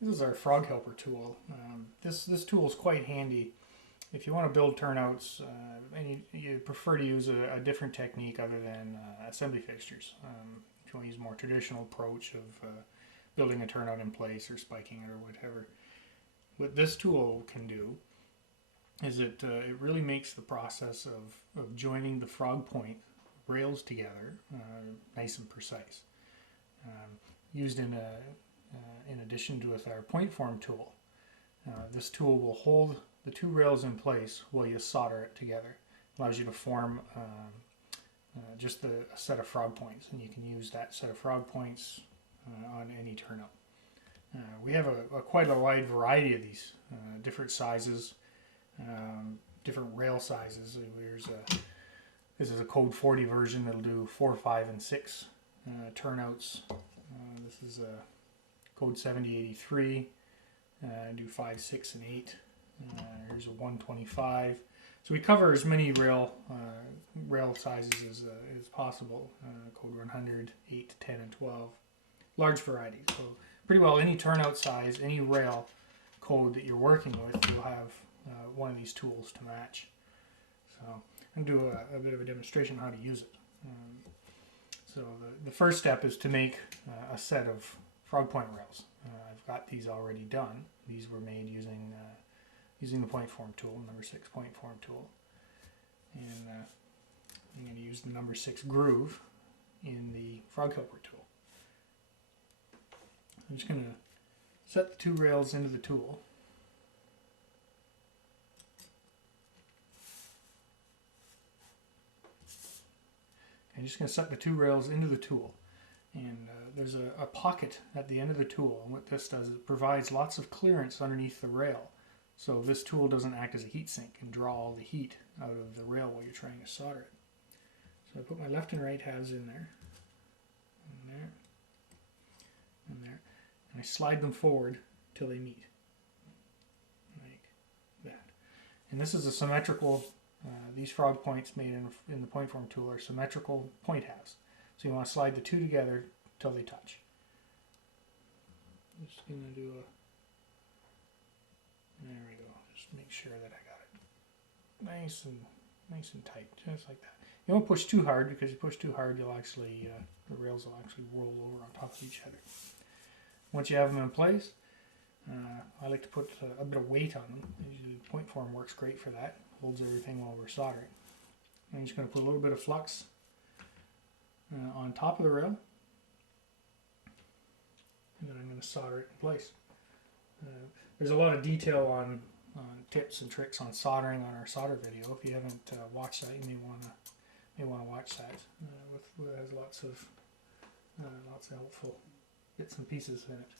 This is our frog helper tool. This tool is quite handy if you want to build turnouts and you prefer to use a different technique other than assembly fixtures. If you want to use a more traditional approach of building a turnout in place or spiking it or whatever. What this tool can do is it really makes the process of joining the frog point rails together nice and precise. Used in addition to with our PointForm tool. This tool will hold the two rails in place while you solder it together. It allows you to form just a set of frog points, and you can use that set of frog points on any turnout. We have quite a wide variety of these, different sizes, different rail sizes. This is a code 40 version that'll do 4, 5, and 6 turnouts. This is a code 7083, do 5, 6, and 8. Here's a 125. So we cover as many rail sizes as possible. Code 100, 8, 10, and 12. Large variety. So pretty well any turnout size, any rail code that you're working with, you'll have one of these tools to match. So I'm going to do a bit of a demonstration on how to use it. So the first step is to make a set of frog point rails. I've got these already done. These were made using the PointForm tool, number 6 PointForm tool. And I'm going to use the number 6 groove in the frog helper tool. I'm just going to set the two rails into the tool. I'm just going to set the two rails into the tool. And there's a pocket at the end of the tool. And what this does is it provides lots of clearance underneath the rail. So this tool doesn't act as a heat sink and draw all the heat out of the rail while you're trying to solder it. So I put my left and right halves in there. And there. And there. And I slide them forward till they meet. Like that. And this is a symmetrical, these frog points made in the PointForm tool are symmetrical point halves. So you want to slide the two together till they touch. I'm just going to do a, there we go, just make sure that I got it nice and tight, just like that. You don't push too hard, because you push too hard, you'll actually, the rails will actually roll over on top of each other. Once you have them in place, I like to put a bit of weight on them. Usually PointForm works great for that, holds everything while we're soldering. I'm just going to put a little bit of flux on top of the rail, and then I'm going to solder it in place. There's a lot of detail on tips and tricks on soldering on our solder video. If you haven't watched that, you may want to watch that. It has lots of helpful bits and pieces in it.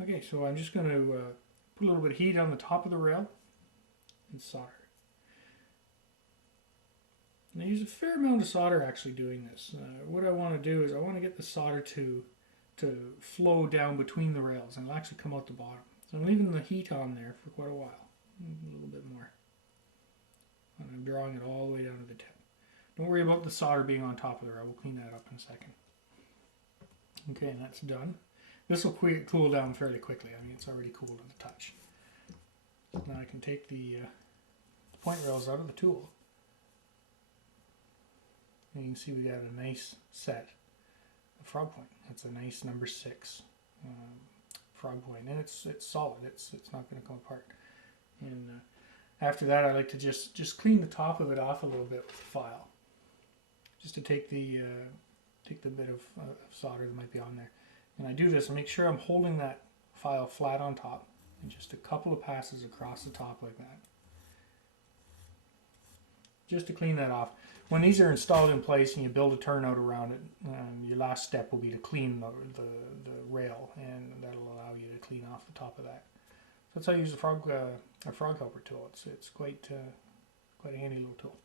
Okay, so I'm just going to put a little bit of heat on the top of the rail and solder. And I use a fair amount of solder actually doing this. What I want to do is I want to get the solder to flow down between the rails, and it'll actually come out the bottom. So I'm leaving the heat on there for quite a while, a little bit more. And I'm drawing it all the way down to the tip. Don't worry about the solder being on top of the rail. We'll clean that up in a second. Okay, and that's done. This will cool down fairly quickly. I mean, it's already cooled at the touch. Now I can take the point rails out of the tool. And you can see we got a nice set of frog point. That's a nice number 6 frog point, and it's solid. It's not going to come apart. And after that, I like to just clean the top of it off a little bit with a file, just to take the bit of solder that might be on there. And I do this and make sure I'm holding that file flat on top, and just a couple of passes across the top like that, just to clean that off. When these are installed in place and you build a turnout around it, your last step will be to clean the rail, and that'll allow you to clean off the top of that. So that's how I use a frog helper tool. It's quite a handy little tool.